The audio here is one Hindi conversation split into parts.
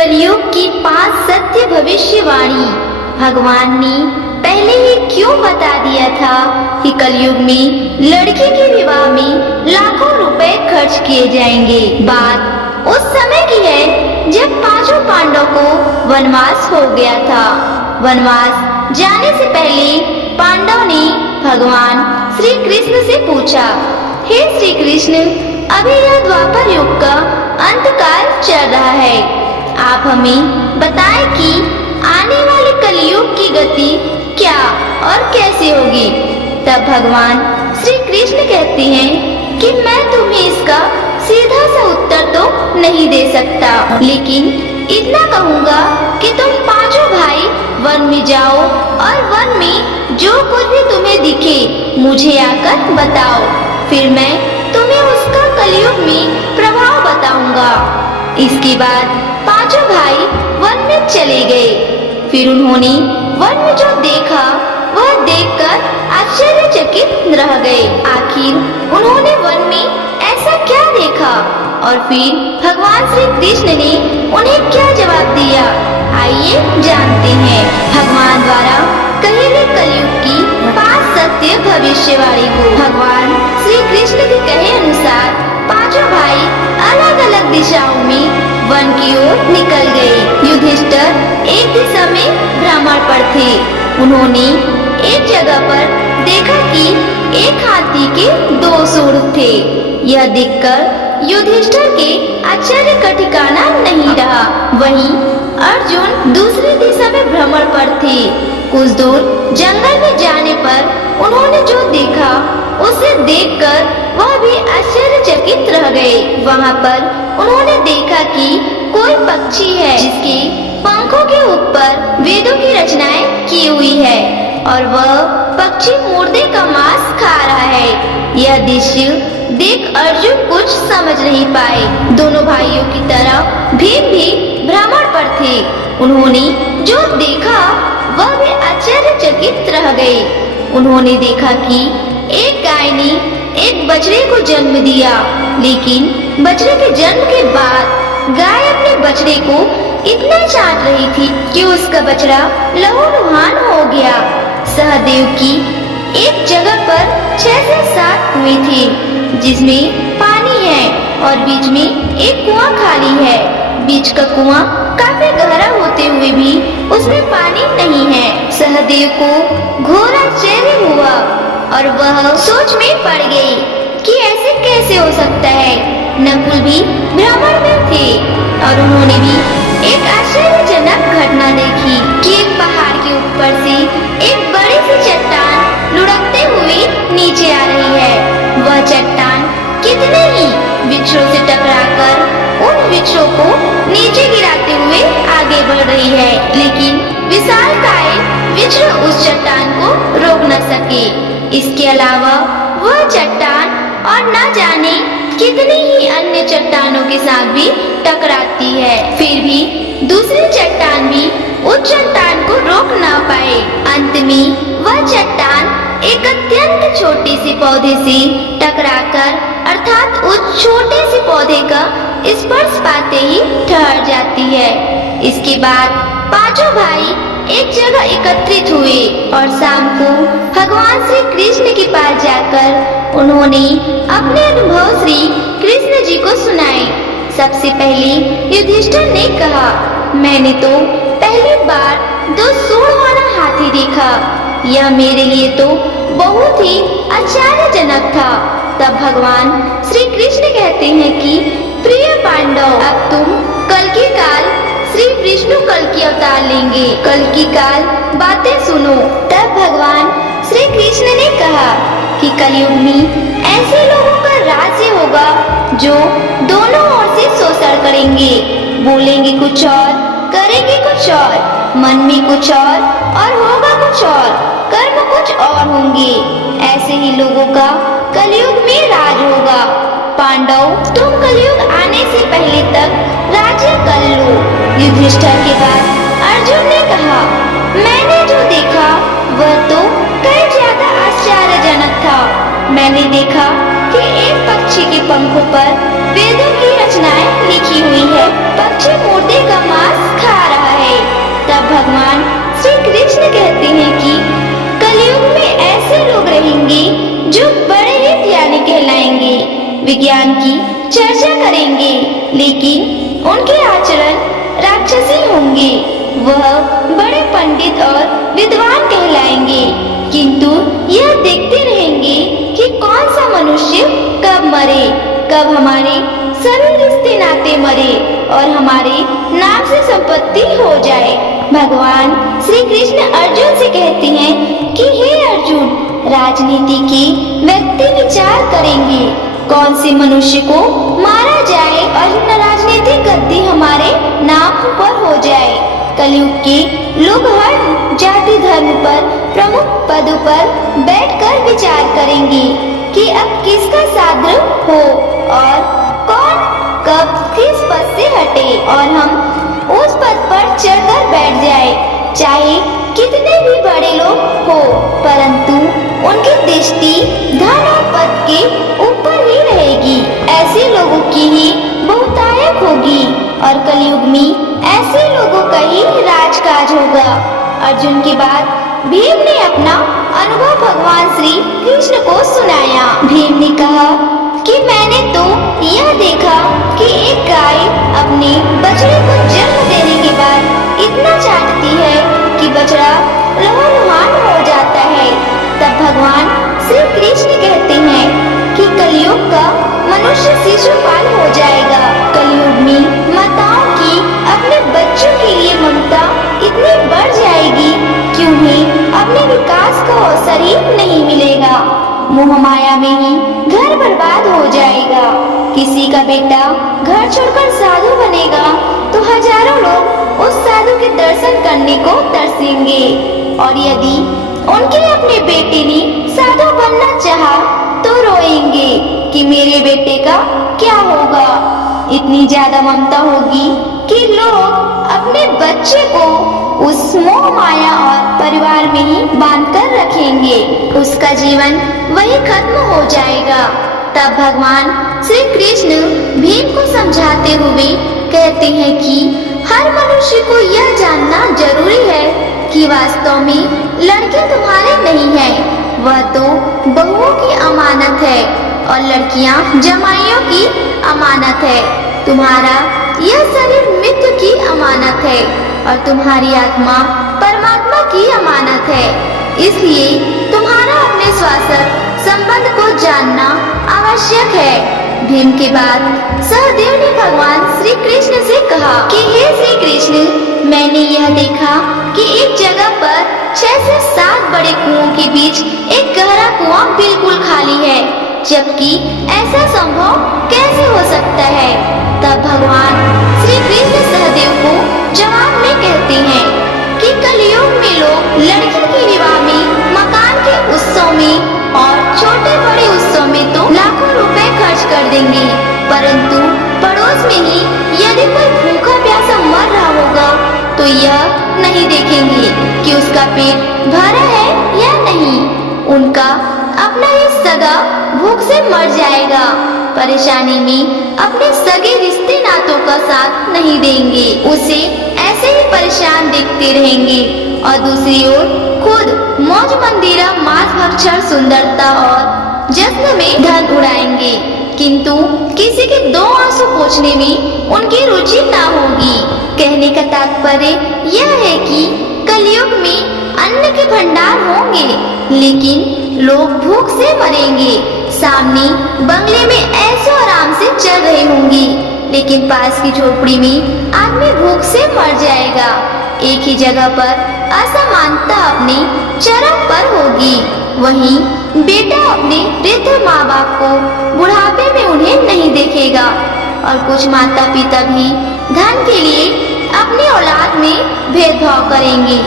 कलयुग की 5 सत्य भविष्यवाणी। भगवान ने पहले ही क्यों बता दिया था कि कलयुग में लड़की के विवाह में लाखों रुपए खर्च किए जाएंगे। बात उस समय की है जब पांचों पांडवों को वनवास हो गया था। वनवास जाने से पहले पांडव ने भगवान श्री कृष्ण से पूछा, हे श्री कृष्ण, अभी यह द्वापर युग का अंतकाल चल रहा है, आप हमें बताएं कि आने वाले कलयुग की गति क्या और कैसे होगी। तब भगवान श्री कृष्ण कहते हैं कि मैं तुम्हें इसका सीधा सा उत्तर तो नहीं दे सकता, लेकिन इतना कहूँगा कि तुम पांचों भाई वन में जाओ और वन में जो कुछ भी तुम्हें दिखे मुझे आकर बताओ, फिर मैं तुम्हें उसका कलयुग में प्रभाव बताऊंगा। इसके बाद पांचों भाई वन में चले गए। फिर उन्होंने वन में जो देखा वह देखकर आश्चर्यचकित रह गए। आखिर उन्होंने वन में ऐसा क्या देखा और फिर भगवान श्री कृष्ण ने उन्हें क्या जवाब दिया, आइए जानते हैं। भगवान द्वारा कहे गए कलयुग की 5 सत्य भविष्यवाणी को भगवान श्री कृष्ण के कहे अनुसार पांचों भाई अलग अलग दिशाओं में वन की ओर निकल गए। युधिष्ठिर एक दिशा में भ्रमण पर थे। उन्होंने एक जगह पर देखा कि एक हाथी के 2 सूंड थे। यह देखकर युधिष्ठिर के आश्चर्य का ठिकाना नहीं रहा। वहीं अर्जुन दूसरी दिशा में भ्रमण पर थे। कुछ दूर जंगल में जाने पर उन्होंने जो देखा उसे देखकर वह भी आश्चर्यचकित रह गए। वहाँ पर उन्होंने देखा कि कोई पक्षी है जिसके पंखों के ऊपर वेदों की रचनाएं की हुई है और वह पक्षी मुर्दे का मांस खा रहा है। यह दृश्य देख अर्जुन कुछ समझ नहीं पाए। दोनों भाइयों की तरह भीम भी भ्रमण पर थे। उन्होंने जो देखा वह भी आश्चर्यचकित रह गए। उन्होंने देखा कि एक गाय ने एक बछड़े को जन्म दिया, लेकिन बछड़े के जन्म के बाद गाय अपने बछड़े को इतना चाट रही थी कि उसका बछड़ा लहूलुहान हो गया। सहदेव की एक जगह पर 6 से 7 कुएं थे जिसमें पानी है और बीच में एक कुआं खाली है। बीच का कुआं काफी गहरा होते हुए भी उसमें पानी नहीं है। सहदेव को घोर आश्चर्य हुआ और वह सोच में पड़ गई कि ऐसे कैसे हो सकता है। नकुल भी भ्रमण में थे और उन्होंने भी एक आश्चर्यजनक घटना देखी कि एक पहाड़ के ऊपर से एक बड़ी सी चट्टान लुढ़कते हुए नीचे आ रही है। वह चट्टान कितने ही वृक्षों से टकराकर उन वृक्षों को नीचे गिराते हुए आगे बढ़ रही है, लेकिन विशालकाय वृक्ष उस चट्टान को रोक न सके। इसके अलावा वह चट्टान और न जाने कितनी ही अन्य चट्टानों के साथ भी टकराती है, फिर भी दूसरी चट्टान भी उस चट्टान को रोक ना पाए। अंत में वह चट्टान एक अत्यंत छोटे से पौधे से टकराकर अर्थात उस छोटे से पौधे का स्पर्श पाते ही ठहर जाती है। इसके बाद पांचों भाई एक जगह एकत्रित हुए और शाम को भगवान श्री कृष्ण के पास जाकर उन्होंने अपने अनुभव श्री कृष्ण जी को सुनाए। सबसे पहले युधिष्ठिर ने कहा, मैंने तो पहली बार 2 सूंड वाला हाथी देखा। यह मेरे लिए तो बहुत ही आश्चर्यजनक था। तब भगवान श्री कृष्ण कहते हैं कि प्रिय पांडव, अब तुम कल की काल श्री विष्णु कल की अवतार लेंगे। कल की काल बातें सुनो। तब भगवान श्री कृष्ण ने कहा कि कलयुग में ऐसे लोगों का राज्य होगा जो दोनों ओर से शोषण करेंगे, बोलेंगे कुछ और, करेंगे कुछ और, मन में कुछ और होगा कुछ और, कर्म कुछ और होंगे। ऐसे ही लोगों का कलयुग में राज होगा। पांडव, तुम कलयुग आने से पहले तक राज्य कर लो। युधिष्ठिर के बाद अर्जुन ने कहा, मैंने जो देखा वह तो कई ज्यादा आश्चर्यजनक था। मैंने देखा कि एक पक्षी के पंखों पर वेदों की रचनाएं लिखी हुई है। पक्षी मुर्दे का मांस भगवान श्री कृष्ण कहते हैं कि कलयुग में ऐसे लोग रहेंगे जो बड़े ही ज्ञानी कहलाएंगे, विज्ञान की चर्चा करेंगे, लेकिन उनके आचरण राक्षसी होंगे। वह बड़े पंडित और विद्वान कहलाएंगे, किंतु यह देखते रहेंगे कि कौन सा मनुष्य कब मरे, कब हमारे सभी रिश्ते नाते मरे और हमारे नाम से संपत्ति हो जाए। भगवान श्री कृष्ण अर्जुन से कहते हैं कि हे अर्जुन, राजनीति के व्यक्ति विचार करेंगे कौन से मनुष्य को मारा जाए और राजनीतिक गद्दी हमारे नाम पर हो जाए। कलयुग के लोग हर जाति धर्म पर प्रमुख पदों पर बैठकर विचार करेंगे कि अब किसका साध्य हो और कौन कब किस पद से हटे और हम उस पद पर चढ़कर बैठ जाए। चाहे कितने भी बड़े लोग हो, परंतु उनकी दृष्टि धन और पद के ऊपर ही रहेगी। ऐसे लोगों की ही बहुतायत होगी और कलयुग में ऐसे लोगों का ही राजकाज होगा। अर्जुन के बाद भीम ने अपना अनुभव भगवान श्री कृष्ण को सुनाया। भीम ने कहा कि मैंने तो यह देखा कि एक गाय अपने बछड़े को जन्म देने के बाद इतना चाटती है कि बछड़ा लहूलुहान हो जाता है। तब भगवान श्री कृष्ण कहते हैं कि कलयुग का मनुष्य शिशुपाल हो जाएगा। कलयुग में माताओं की अपने बच्चों के लिए ममता इतनी बढ़ जाएगी कि उन्हें अपने विकास का अवसर ही नहीं मिलेगा। मोह माया में ही घर बर्बाद हो जाएगा। किसी का बेटा घर छोड़कर साधु बनेगा तो हजारों लोग उस साधु के दर्शन करने को तरसेंगे, और यदि उनके अपने बेटे ने साधु बनना चाहा तो रोएंगे कि मेरे बेटे का क्या होगा। इतनी ज्यादा ममता होगी कि लोग अपने बच्चे को उस मोह माया और परिवार में ही बांधकर रखेंगे। उसका जीवन वही खत्म हो जाएगा। तब भगवान श्री कृष्ण भीम को समझाते हुए कहते हैं कि हर मनुष्य को यह जानना जरूरी है कि वास्तव में लड़के तुम्हारे नहीं हैं, वह तो बहुओं की अमानत है और लड़कियां जमाइयों की अमानत है। तुम्हारा यह शरीर मृत्यु की अमानत है और तुम्हारी आत्मा परमात्मा की अमानत है। इसलिए तुम्हारा अपने स्वास्थ्य संबंध को जानना आवश्यक है। भीम के बाद सहदेव ने भगवान श्री कृष्ण से कहा कि हे श्री कृष्ण, मैंने यह देखा कि एक जगह पर 6 से 7 बड़े कुओं के बीच एक गहरा कुआं बिल्कुल खाली है, जबकि ऐसा संभव कैसे हो सकता है। तब भगवान श्री कृष्ण सहदेव को जवाब में कहते हैं कि कलयुग में लोग लड़की के विवाह में, मकान के उत्सव में और छोटे बड़े उत्सव में तो लाखों रुपए खर्च कर देंगे, परंतु पड़ोस में ही यदि कोई भूखा प्यासा मर रहा होगा तो यह नहीं देखेंगे कि उसका पेट भरा है या नहीं। उनका अपना ही सगा भूख से मर जाएगा। परेशानी में अपने सगे रिश्ते नातों का साथ नहीं देंगे, उसे ऐसे ही परेशान देखते रहेंगे और दूसरी ओर खुद मौज मंदिरा, मांस भक्षण, सुंदरता और जश्न में धन उड़ाएंगे, किंतु किसी के 2 आंसू पोंछने में उनकी रुचि ना होगी। कहने का तात्पर्य यह है कि कलयुग में अन्न के भंडार होंगे, लेकिन लोग भूख से मरेंगे। सामने बंगले में ऐसे आराम से चल रहे होंगे, लेकिन पास की झोपड़ी में आदमी भूख से मर जाएगा। एक ही जगह पर असमानता अपने चरम पर होगी। वहीं बेटा अपने वृद्ध माँ बाप को बुढ़ापे में उन्हें नहीं देखेगा, और कुछ माता पिता भी धन के लिए अपनी औलाद में भेदभाव करेंगे।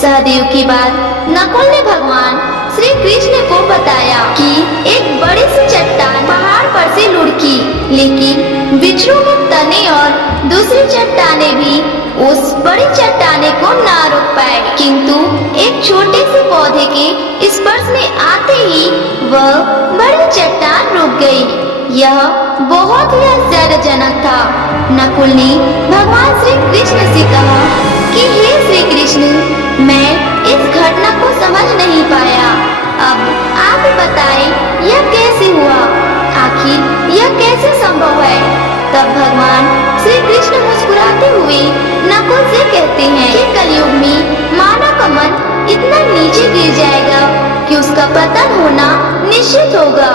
सहदेव के बाद नकुल ने भगवान श्री कृष्ण को बताया कि एक बड़ी सी चट्टान पहाड़ पर से लुढ़की, लेकिन बिच्छू के तने और दूसरी चट्टाने भी उस बड़ी चट्टाने को ना रोक पाए, किंतु एक छोटे से पौधे के स्पर्श में आते ही वह बड़ी चट्टान रुक गई। यह बहुत ही आश्चर्यजनक था। नकुल ने भगवान श्री कृष्ण से कहा कि हे श्री कृष्ण, कहते हैं कि कलयुग में मानव का मन इतना नीचे गिर जाएगा कि उसका पतन होना निश्चित होगा।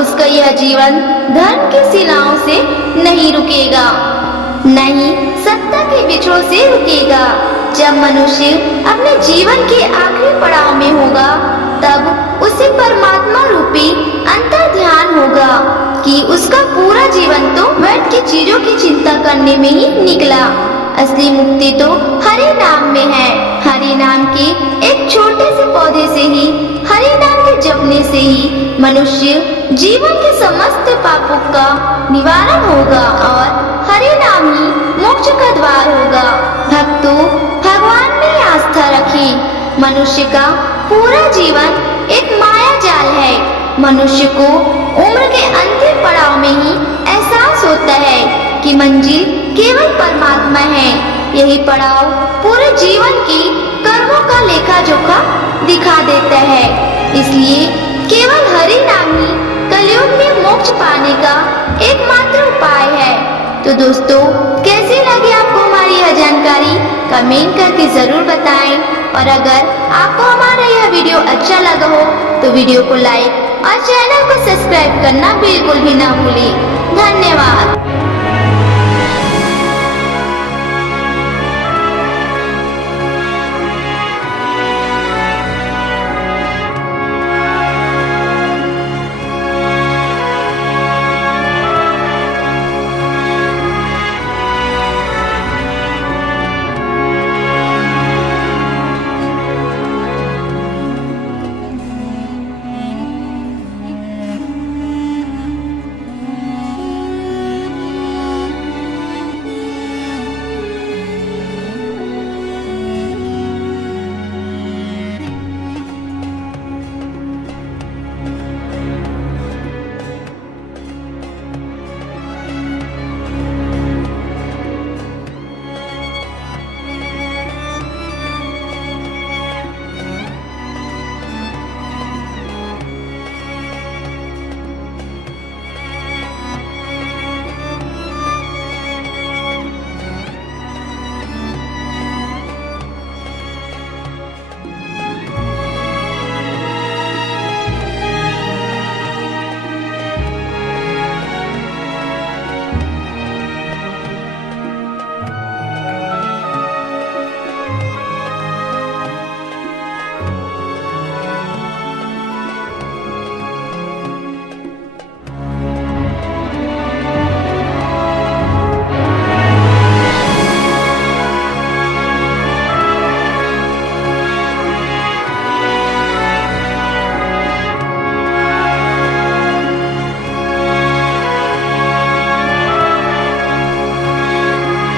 उसका यह जीवन धर्म की शिलाओं से नहीं रुकेगा, नहीं सत्ता के विछोड़ से रुकेगा। जब मनुष्य अपने जीवन के आखिरी पड़ाव में होगा, तब उसे परमात्मा रूपी अंतर ध्यान होगा कि उसका पूरा जीवन तो व्यर्थ की चीजों की चिंता करने में ही निकला। असली मुक्ति तो हरि नाम में है। हरि नाम के एक छोटे से पौधे से ही, हरि नाम के जपने से ही मनुष्य जीवन के समस्त पापों का निवारण होगा और हरि नाम ही मोक्ष का द्वार होगा। भक्तों, भगवान में आस्था रखें। मनुष्य का पूरा जीवन एक माया जाल है। मनुष्य को उम्र के अंतिम पड़ाव में ही एहसास होता है कि मंजिल केवल परमात्मा है। यही पड़ाव पूरे जीवन की कर्मों का लेखा जोखा दिखा देता है। इसलिए केवल हरि नाम ही कलयुग में मोक्ष पाने का एकमात्र उपाय है। तो दोस्तों, कैसी लगी आपको हमारी यह जानकारी? कमेंट करके जरूर बताएं। और अगर आपको हमारा यह वीडियो अच्छा लगा हो तो वीडियो को लाइक और चैनल को सब्सक्राइब करना बिल्कुल भी ना भूलें। धन्यवाद।